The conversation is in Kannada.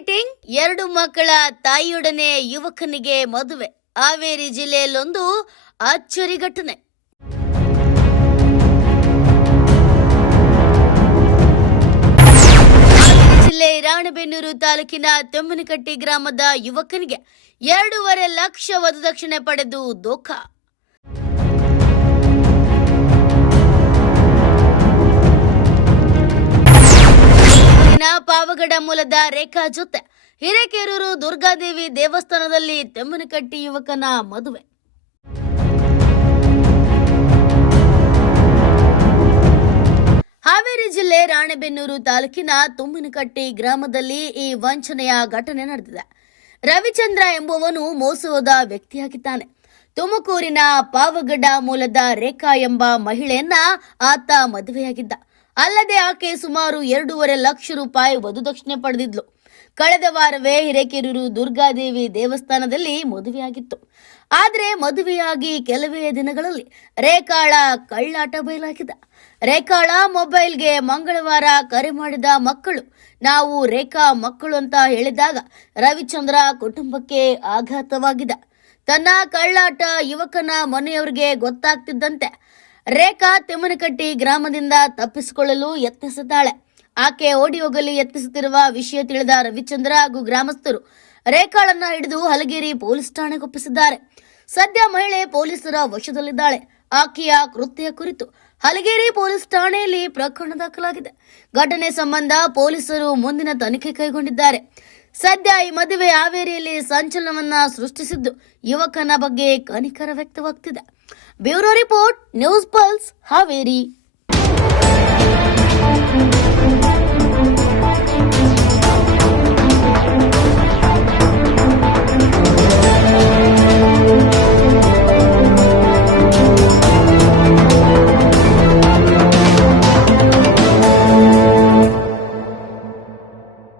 ಬ್ರೇಕಿಂಗ್ 2 ಮಕ್ಕಳ ತಾಯಿಯೊಡನೆ ಯುವಕನಿಗೆ ಮದುವೆ. ಹಾವೇರಿ ಜಿಲ್ಲೆಯಲ್ಲೊಂದು ಅಚ್ಚರಿ ಘಟನೆ. ಹಾವೇರಿ ಜಿಲ್ಲೆ ರಾಣೆಬೆನ್ನೂರು ತಾಲೂಕಿನ ತೆಮ್ಮನಕಟ್ಟಿ ಗ್ರಾಮದ ಯುವಕನಿಗೆ 2.5 ಲಕ್ಷ ವರದಕ್ಷಿಣೆ ಪಡೆದು ದೋಖ. ಪಾವಗಡ ಮೂಲದ ರೇಖಾ ಜೊತೆ ಹಿರೇಕೆರೂರು ದುರ್ಗಾದೇವಿ ದೇವಸ್ಥಾನದಲ್ಲಿ ತೆಮ್ಮನಕಟ್ಟಿ ಯುವಕನ ಮದುವೆ. ಹಾವೇರಿ ಜಿಲ್ಲೆ ರಾಣೆಬೆನ್ನೂರು ತಾಲೂಕಿನ ತೆಮ್ಮನಕಟ್ಟಿ ಗ್ರಾಮದಲ್ಲಿ ಈ ವಂಚನೆಯ ಘಟನೆ ನಡೆದಿದೆ. ರವಿಚಂದ್ರ ಎಂಬುವನು ಮೋಸದ ವ್ಯಕ್ತಿಯಾಗಿದ್ದಾನೆ. ತುಮಕೂರಿನ ಪಾವಗಡ ಮೂಲದ ರೇಖಾ ಎಂಬ ಮಹಿಳೆಯನ್ನ ಆತ ಮದುವೆಯಾಗಿದ್ದ. ಅಲ್ಲದೆ ಆಕೆ ಸುಮಾರು 2.5 ಲಕ್ಷ ರೂಪಾಯಿ ವಧುದಕ್ಷಿಣೆ ಪಡೆದಿದ್ಲು. ಕಳೆದ ವಾರವೇ ಹಿರೇಕೆರೂರು ದುರ್ಗಾದೇವಿ ದೇವಸ್ಥಾನದಲ್ಲಿ ಮದುವೆಯಾಗಿತ್ತು. ಆದರೆ ಮದುವೆಯಾಗಿ ಕೆಲವೇ ದಿನಗಳಲ್ಲಿ ರೇಖಾಳ ಕಳ್ಳಾಟ ಬಯಲಾಗಿದೆ. ರೇಖಾಳ ಮೊಬೈಲ್ಗೆ ಮಂಗಳವಾರ ಕರೆ ಮಾಡಿದ ಮಕ್ಕಳು ನಾವು ರೇಖಾ ಮಕ್ಕಳು ಅಂತ ಹೇಳಿದಾಗ ರವಿಚಂದ್ರ ಕುಟುಂಬಕ್ಕೆ ಆಘಾತವಾಗಿದೆ. ತನ್ನ ಕಳ್ಳಾಟ ಯುವಕನ ಮನೆಯವರಿಗೆ ಗೊತ್ತಾಗ್ತಿದ್ದಂತೆ ರೇಖಾ ತೆಮ್ಮನಕಟ್ಟಿ ಗ್ರಾಮದಿಂದ ತಪ್ಪಿಸಿಕೊಳ್ಳಲು ಯತ್ನಿಸಿದ್ದಾಳೆ. ಆಕೆ ಓಡಿ ಹೋಗಲು ಯತ್ನಿಸುತ್ತಿರುವ ವಿಷಯ ತಿಳಿದ ರವಿಚಂದ್ರ ಹಾಗೂ ಗ್ರಾಮಸ್ಥರು ರೇಖಾಳನ್ನ ಹಿಡಿದು ಹಲಗೇರಿ ಪೊಲೀಸ್ ಠಾಣೆಗೆ ಒಪ್ಪಿಸಿದ್ದಾರೆ. ಸದ್ಯ ಮಹಿಳೆ ಪೊಲೀಸರ ವಶದಲ್ಲಿದ್ದಾಳೆ. ಆಕೆಯ ಕೃತ್ಯ ಕುರಿತು ಹಲಗೇರಿ ಪೊಲೀಸ್ ಠಾಣೆಯಲ್ಲಿ ಪ್ರಕರಣ ದಾಖಲಾಗಿದೆ. ಘಟನೆ ಸಂಬಂಧ ಪೊಲೀಸರು ಮುಂದಿನ ತನಿಖೆ ಕೈಗೊಂಡಿದ್ದಾರೆ. ಸದ್ಯ ಈ ಮದುವೆ ಹಾವೇರಿಯಲ್ಲಿ ಸಂಚಲನವನ್ನ ಸೃಷ್ಟಿಸಿದ್ದು ಯುವಕನ ಬಗ್ಗೆ ಕನಿಕರ ವ್ಯಕ್ತವಾಗ್ತಿದೆ. Bureau report, news pulse, Haveri.